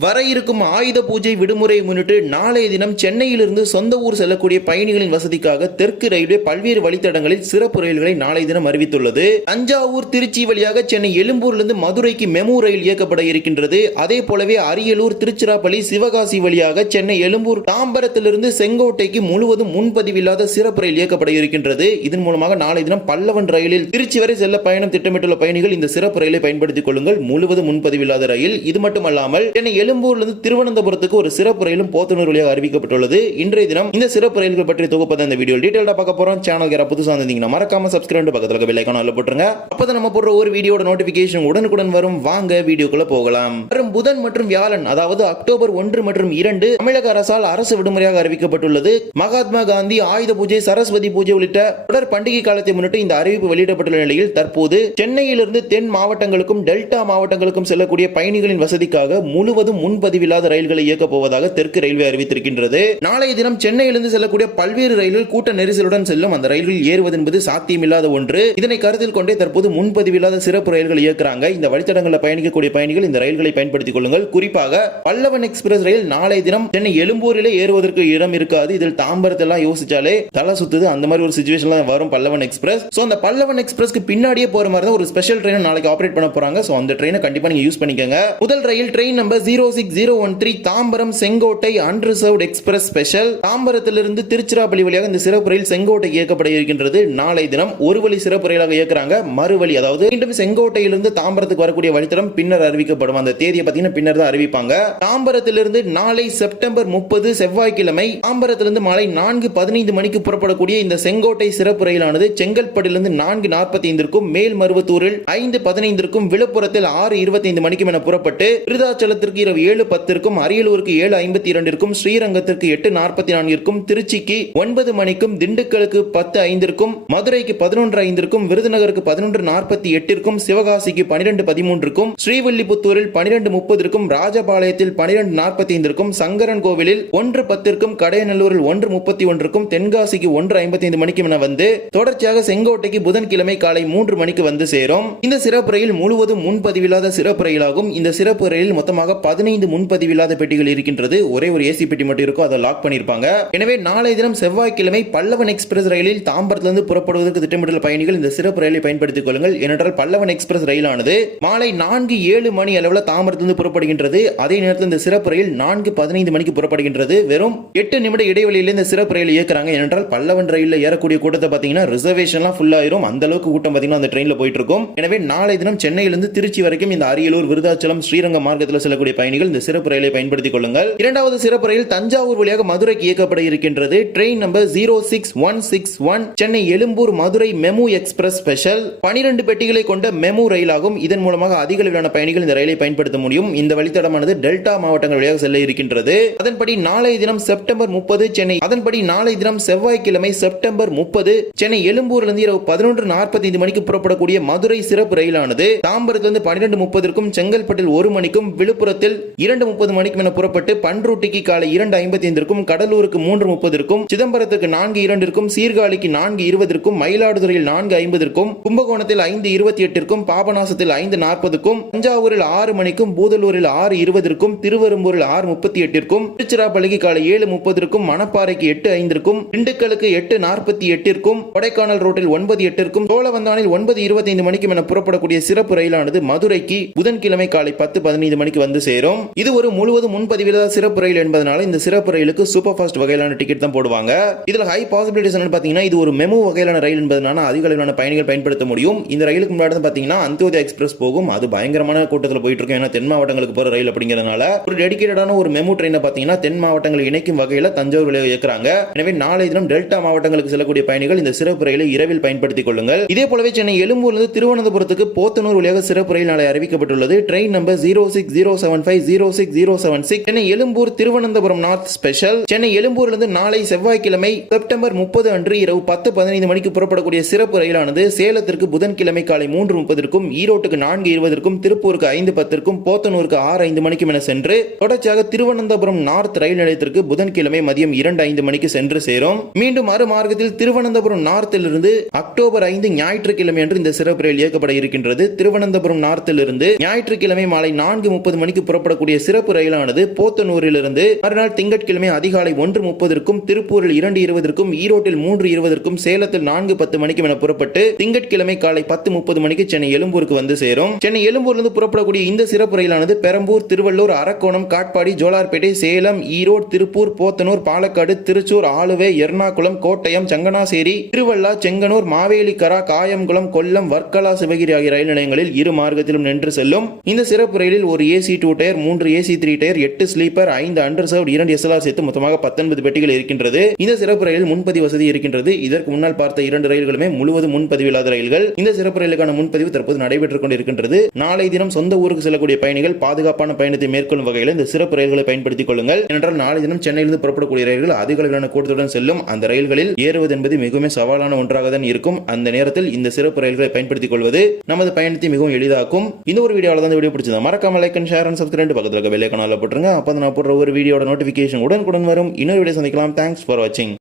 வர இருக்கும் ஆயுத பூஜை விடுமுறையை முன்னிட்டு நாளைய தினம் சென்னையிலிருந்து சொந்த ஊர் செல்லக்கூடிய பயணிகளின் வசதிக்காக தெற்கு ரயில்வே பல்வேறு வழித்தடங்களில் சிறப்பு ரயில்களை நாளைய தினம் அறிவித்துள்ளது. தஞ்சாவூர் திருச்சி வழியாக சென்னை எழும்பூரிலிருந்து மதுரைக்கு மெமு ரயில் இயக்கப்பட இருக்கின்றது. அதே போலவே அரியலூர் திருச்சிராப்பள்ளி சிவகாசி வழியாக சென்னை எழும்பூர் தாம்பரத்திலிருந்து செங்கோட்டைக்கு முழுவதும் முன்பதிவில்லாத சிறப்பு ரயில் இயக்கப்பட இருக்கின்றது. இதன் மூலமாக நாளை தினம் பல்லவன் ரயிலில் திருச்சி வரை செல்ல பயணம் திட்டமிட்டுள்ள பயணிகள் இந்த சிறப்பு ரயிலை பயன்படுத்திக் கொள்ளுங்கள். முழுவதும் முன்பதிவில்லாத ரயில். இது மட்டுமல்லாமல் சென்னை எழும்பூர்லேருந்து திருவனந்தபுரத்துக்கு ஒரு சிறப்பு ரயிலும் போத்தனூர் வழியாக அறிவிக்கப்பட்டுள்ளது. இன்றைய தினம் இந்த சிறப்பு ரயில்கள் பற்றி தொகுப்பதை இந்த வீடியோ டீடைல்டா பார்க்க போறோம். சேனல் யாரா புதுசாக வந்தீங்கன்னா மறக்காம சப்ஸ்கிரைப் பக்கத்தில் பெல் ஐக்கான போட்டுருங்க. அப்போ நம்ம போடுற ஒரு வீடியோட நோட்டிஃபிகேஷன் உடனுக்குடன் வரும். வாங்க வீடியோக்குள்ள போகலாம். வரும் புதன் மற்றும் வியாழன் அதாவது அக்டோபர் ஒன்று மற்றும் இரண்டு தமிழக அரசால் அரசு விடுமுறையாக அறிவிக்கப்பட்டுள்ளது. மகாத்மா காந்தி ஆயுத பூஜை சரஸ்வதி பூஜை உள்ளிட்ட தொடர் பண்டிகை காலத்தை முன்னிட்டு இந்த அறிவிப்பு வெளியிடப்பட்டுள்ள நிலையில் தற்போது சென்னையிலிருந்து தென் மாவட்டங்களுக்கும் டெல்டா மாவட்டங்களுக்கும் செல்லக்கூடிய பயணிகளின் வசதிக்காக முழுவதும் முன்பதிவில்லாத ரயில்களை இயக்கப் போவதாக தெற்கு ரயில்வே அறிவித்திருக்கின்றது. நாளைய தினம் சென்னையிலிருந்து செல்லக்கூடிய பல்வேறு ரயில்கள் கூட்ட நெரிசலுடன் செல்லும். அந்த ரயில்களில் ஏறுவது என்பது சாத்தியமில்லாத ஒன்று. இதனை கருத்தில் கொண்டே தற்போது முன்பதிவில்லாத சிறப்பு ரயில்கள் இயக்குறாங்க. இந்த வழித்தடங்களில் பயணிக்கக்கூடிய பயணிகள் இந்த ரயில்களை பயன்படுத்திக் கொள்ளுங்கள். குறிப்பாக பல்லவன் எக்ஸ்பிரஸ் ரயில் நாளைய தினம் சென்னை எழும்பூரிலே ஏறுவதற்கு இடம் இருக்காது. இதில் தாம்பரத்தெல்லாம் யோசிச்சாலே தலை சுத்துது. அந்த மாதிரி ஒரு சுச்சுவேஷன்ல வரும் பல்லவன் எக்ஸ்பிரஸ். சோ அந்த பல்லவன் எக்ஸ்பிரஸ்க்கு பின்னாடியே போற மாதிரி தான் ஒரு ஸ்பெஷல் ட்ரெயின் நாளைக்கு ஆபரேட் பண்ண போறாங்க. சோ அந்த ட்ரெயினை கண்டிப்பா நீங்க யூஸ் பண்ணிக்கோங்க. முதல் ரயில் train number zero zero six zero one three Tambaram Sengottai unreserved express special தாம்பரத்திலிருந்து Tiruchirappalli வழியாக இந்த சிறப்பு ரயில் செங்கோட்டை இயக்கப்பட இருக்கின்றது. நாளை தினம் ஒரு வழி சிறப்பு ரயிலாக இயக்குறாங்க. மறுவழி அதாவது மீண்டும் செங்கோட்டையிலிருந்து தாம்பரத்துக்கு வரக்கூடிய வழித்தடம் பின்னர் அறிவிக்கப்படும். அந்த தேதியை பார்த்தீங்கன்னா பின்னர் தான் அறிவிப்பாங்க. தாம்பரத்திலிருந்து நாளை செப்டம்பர் முப்பது செவ்வாய்க்கிழமை தாம்பரத்திலிருந்து மாலை நான்கு பதினைந்து மணிக்கு புறப்படக்கூடிய இந்த செங்கோட்டை சிறப்பு ரயிலானது செங்கல்பட்டிலிருந்து நான்கு நாற்பத்தி ஐந்திற்கும் மேல் மருவத்தூரில் ஐந்து பதினைந்திற்கும் விழுப்புரத்தில் ஆறு இருபத்தைந்து மணிக்கும் என புறப்பட்டு விருதாச்சலத்திற்கு இரவு ஏழு பத்திற்கும் அரியலூருக்கு ஏழு ஐம்பத்தி இரண்டிற்கும் ஸ்ரீரங்கத்திற்கு எட்டு நாற்பத்தி நான்கிற்கும் திருச்சிக்கு ஒன்பது மணிக்கும் திண்டுக்கலுக்கு பத்து ஐந்திற்கும் மதுரைக்கு பதினொன்று ஐந்திற்கும் விருதுநகருக்கு பதினொன்று நாற்பத்தி எட்டிற்கும் சிவகாசிக்கு பனிரெண்டு பதிமூன்றுக்கும் ஸ்ரீவில்லிபுத்தூரில் பனிரெண்டு முப்பதற்கும் ராஜபாளையத்தில் பனிரெண்டு நாற்பத்தி ஐந்திற்கும் சங்கரன் கோவிலில் ஒன்று பத்திற்கும் கடையநல்லூரில் ஒன்று முப்பத்தி ஒன்றுக்கும் தென்காசிக்கு ஒன்று ஐம்பத்தி ஐந்து மணிக்கும் என வந்து தொடர்ச்சியாக செங்கோட்டைக்கு புதன்கிழமை காலை மூன்று மணிக்கு வந்து சேரும். இந்த சிறப்பு ரயில் முழுவதும் முன்பதிவில்லாத சிறப்பு ரயிலாகும். இந்த சிறப்பு ரயில் மொத்தமாக பதினைந்து முன்பதிவில்லாத பெட்டிகள் இருக்கின்றது. ஒரே ஒரு ஏசி பெட்டி மட்டும் இருக்கும் அதை லாக் பண்ணியிருப்பாங்க. எனவே நாளை தினம் செவ்வாய்க்கிழமை பல்லவன் எக்ஸ்பிரஸ் ரயிலில் தாம்பரத்திலிருந்து புறப்படுவதற்கு திட்டமிடல் பயணிகள் இந்த சிறப்பு ரயிலை பயன்படுத்திக் கொள்ளுங்கள். ஏனென்றால் பல்லவன் எக்ஸ்பிரஸ் ரயிலானது மாலை நான்கு ஏழு மணி அளவில் தாம்பரத்திலிருந்து புறப்படுகின்றது. அதே நேரத்தில் இந்த சிறப்பு ரயில் நான்கு பதினைந்து மணிக்கு புறப்படுகின்றது. வெறும் எட்டு நிமிட இடைவெளியில் இந்த சிறப்பு ரயில் இயக்குறாங்க. ஏனென்றால் பல்லவன் ரயிலில் ஏறக்கூடிய கூட்டத்தை பார்த்தீங்கன்னா ரிசர்வேஷன்லாம் ஃபுல் ஆயிரும். அந்த அளவுக்கு கூட்டம் பார்த்தீங்கன்னா அந்த ட்ரெயினில் போயிட்டு இருக்கும். எனவே நாளை தினம் சென்னையிலிருந்து திருச்சி வரைக்கும் இந்த அரியலூர் விருதாச்சலம் ஸ்ரீரங்கம் மார்க்கத்தில் செல்லக்கூடிய பயணிகள் இந்த சிறப்பு ரயிலை பயன்படுத்திக் கொள்ளுங்கள். இரண்டாவது சிறப்பு ரயில் தஞ்சாவூர் வழியாக மதுரைக்கு இயக்கப்பட இருக்கின்றது. Train number zero six one six one Chennai Egmore Madurai MEMU express special. பனிரெண்டு பெட்டிகளை கொண்ட மெமு ரயிலாகும் இதன் மூலமாக அதிக அளவிலான பயணிகள் இந்த ரயிலை பயன்படுத்த முடியும். இந்த வழித்தடமானது டெல்டா மாவட்டங்கள் வழியாக செல்ல இருக்கின்றது. அதன்படி நாளைய தினம் செப்டம்பர் முப்பது சென்னை அதன்படி நாளை தினம் செவ்வாய்க்கிழமை செப்டம்பர் முப்பது சென்னை எழும்பூரிலிருந்து இரவு பதினொன்று நாற்பத்தி ஐந்து மணிக்கு புறப்படக்கூடிய மதுரை சிறப்பு ரயிலானது. தாம்பரத்திலிருந்து பன்னிரண்டு முப்பதற்கும் செங்கல்பட்டில் ஒரு மணிக்கும் விழுப்புரத்தில் இரண்டு முப்பது மணிக்கு என புறப்பட்டு பன்ருட்டிக்கு காலை இரண்டு ஐம்பத்தி ஐந்திற்கும் கடலூருக்கு மூன்று முப்பதற்கும் சிதம்பரத்துக்கு நான்கு இரண்டிற்கும் சீர்காழிக்கு நான்கு இருபதற்கும் மயிலாடுதுறையில் நான்கு ஐம்பதற்கும் கும்பகோணத்தில் ஐந்து இருபத்தி எட்டிற்கும் பாபநாசத்தில் ஐந்து நாற்பதுக்கும் தஞ்சாவூரில் ஆறு மணிக்கும் பூதலூரில் ஆறு இருபதற்கும் திருவெரும்பூரில் ஆறு முப்பத்தி எட்டிற்கும் திருச்சிராப்பள்ளிக்கு காலை ஏழு முப்பதற்கும் மணப்பாறைக்கு எட்டு ஐந்திற்கும் திண்டுக்கலுக்கு எட்டு நாற்பத்தி எட்டிற்கும் கொடைக்கானல் ரோட்டில் ஒன்பது எட்டிற்கும் சோழவந்தானில் ஒன்பது இருபத்தைந்து மணிக்கும் என புறப்படக்கூடிய சிறப்பு ரயிலானது மதுரைக்கு புதன்கிழமை காலை பத்து பதினைந்து மணிக்கு வந்து சேரும். இது ஒரு முழுவதும் முன்பதிவில் சிறப்பு ரயில் என்பதனால இந்த சிறப்பு ரயிலுக்கு சூப்பர் ஃபாஸ்ட் வகையிலான டிக்கெட் தான் போடுவாங்க. இதுல ஹை பாசிபிலிட்டிஸ் என்னன்னு பாத்தீங்கன்னா இது ஒரு மெமு வகையிலான ரயில் என்பதனால அதிக அளவிலான பயணிகள் பயன்படுத்த முடியும். இந்த ரயிலுக்கு முன்னாடி பாத்தீங்கன்னா அந்தியோதயா எக்ஸ்பிரஸ் போகும். அது பயங்கரமான கூட்டத்தில் போயிட்டு இருக்கும் ஏன்னா தென் மாவட்டங்களுக்கு போற ரயில் அப்படிங்கிறதுனால. ஒரு டெடிக்கேட்டடான ஒரு மெமு ட்ரெயினை பாத்தீங்கன்னா தென் மாவட்டங்களை இணைக்கும் வகையில தஞ்சாவூர் வழியாக இயக்குறாங்க. எனவே நாளை தினம் டெல்டா மாவட்டங்களுக்கு செல்லக்கூடிய பயணிகள் இந்த சிறப்பு ரயிலை இரவில் பயன்படுத்திக் கொள்ளுங்கள். இதே போலவே சென்னை எழும்பூர்லிருந்து திருவனந்தபுரத்துக்கு போத்தனூர் வழியாக சிறப்பு ரயில் நாளை அறிவிக்கப்பட்டுள்ளது. Train number zero six zero seven five zero six zero seven six Chennai Egmore Thiruvananthapuram north special Chennai எழும்பூரிலிருந்து நாளை செவ்வாய்க்கிழமை செப்டம்பர் முப்பது அன்று இரவு பத்து பதினைந்து மணிக்கு புறப்படக்கூடிய சிறப்பு ரயிலானது சேலத்திற்கு புதன்கிழமை காலை மூன்று முப்பதற்கும் ஈரோட்டுக்கு நான்கு இருபதற்கும் திருப்பூருக்கு ஐந்து பத்திற்கும் போத்தனூருக்கு ஆறு ஐந்து மணிக்கும் என சென்று தொடர்ச்சியாக திருவனந்தபுரம் நார்த் ரயில் நிலையத்திற்கு புதன்கிழமை மதியம் இரண்டு ஐந்து மணிக்கு சென்று சேரும் மீண்டும் மறுமார்க்கத்தில் திருவனந்தபுரம் நார்த்திலிருந்து அக்டோபர் ஐந்து ஞாயிற்றுக்கிழமை அன்று இந்த சிறப்பு ரயில் இயக்கப்பட இருக்கின்றது திருவனந்தபுரம் நார்த்திலிருந்து ஞாயிற்றுக்கிழமை மாலை நான்கு முப்பது மணிக்கு புறப்பட புறப்படக்கூடிய சிறப்பு ரயிலானது போத்தனூரிலிருந்து மறுநாள் திங்கட்கிழமை அதிகாலை ஒன்று முப்பதற்கும் திருப்பூரில் இரண்டு இருபதற்கும் ஈரோட்டில் மூன்று இருபதற்கும் சேலத்தில் நான்கு பத்து மணிக்கும் என புறப்பட்டு திங்கட்கிழமை காலை பத்து முப்பது மணிக்கு சென்னை எழும்பூருக்கு வந்து சேரும். சென்னை எழும்பூரிலிருந்து புறப்படக்கூடிய இந்த சிறப்பு ரயிலானது பெரம்பூர் திருவள்ளூர் அரக்கோணம் காட்பாடி ஜோலார்பேட்டை சேலம் ஈரோடு திருப்பூர் போத்தனூர் பாலக்காடு திருச்சூர் ஆலுவை எர்ணாகுளம் கோட்டயம் சங்கனாசேரி திருவள்ளா செங்கனூர் மாவேலிக்கரா காயம்குளம் கொல்லம் வர்க்கலா சிவகிரி ஆகிய ரயில் நிலையங்களில் இரு மார்க்கத்திலும் நின்று செல்லும். இந்த சிறப்பு ரயிலில் ஒரு ஏசி டூ டயர் மூன்று ஏசி த்ரீ டயர் எட்டு ஸ்லீப்பர் ஐந்து அண்டர் சர்வ் இரண்டு எஸ்எல்ஆர் சேர்த்து மொத்தமாக பத்தொன்பது பெட்டிகள் இருக்கின்றது. இந்த சிறப்பு ரயிலில் முன்பதிவு வசதி இருக்கின்றது. இதற்கு முன்னால் பார்த்த இரண்டு ரயில்களுமே முழுவதும் முன்பதிவு இல்லாத ரயில்கள். இந்த சிறப்பு ரயிலுக்கான முன்பதிவு தற்போது நடைபெற்றுக் கொண்டிருக்கின்றது. நாளை தினம் சொந்த ஊருக்கு செல்லக்கூடிய பயணிகள் பாதுகாப்பான பயணத்தை மேற்கொள்ளும் வகையில் இந்த சிறப்பு ரயில்களை பயன்படுத்திக் கொள்ளுங்கள். ஏனென்றால் நாளை தினம் சென்னையிலிருந்து புறப்படக்கூடிய ரயில்கள் அதிக அளவிலான கூட்டத்துடன் செல்லும். அந்த ரயில்களில் ஏறுவது என்பது மிகவும் சவாலான ஒன்றாக தான் இருக்கும். அந்த நேரத்தில் இந்த சிறப்பு ரயில்களை பயன்படுத்திக் கொள்வது நமது பயணத்தை மிகவும் எளிதாக்கும். இந்த ஒரு வீடியோவில் தான் வீடியோ பிடிச்சது மறக்காம like and share and subscribe பக்கத்தில் இருக்க பெல் ஐக்கானில் போட்டுருங்க. அப்போ நான் போடுற ஒரு வீடியோட நோட்டிஃபிகேஷன் உடனுக்குடன் வரும். இன்னொரு வீடியோ சந்திக்கலாம். தேங்க்ஸ் ஃபார் வாட்சிங்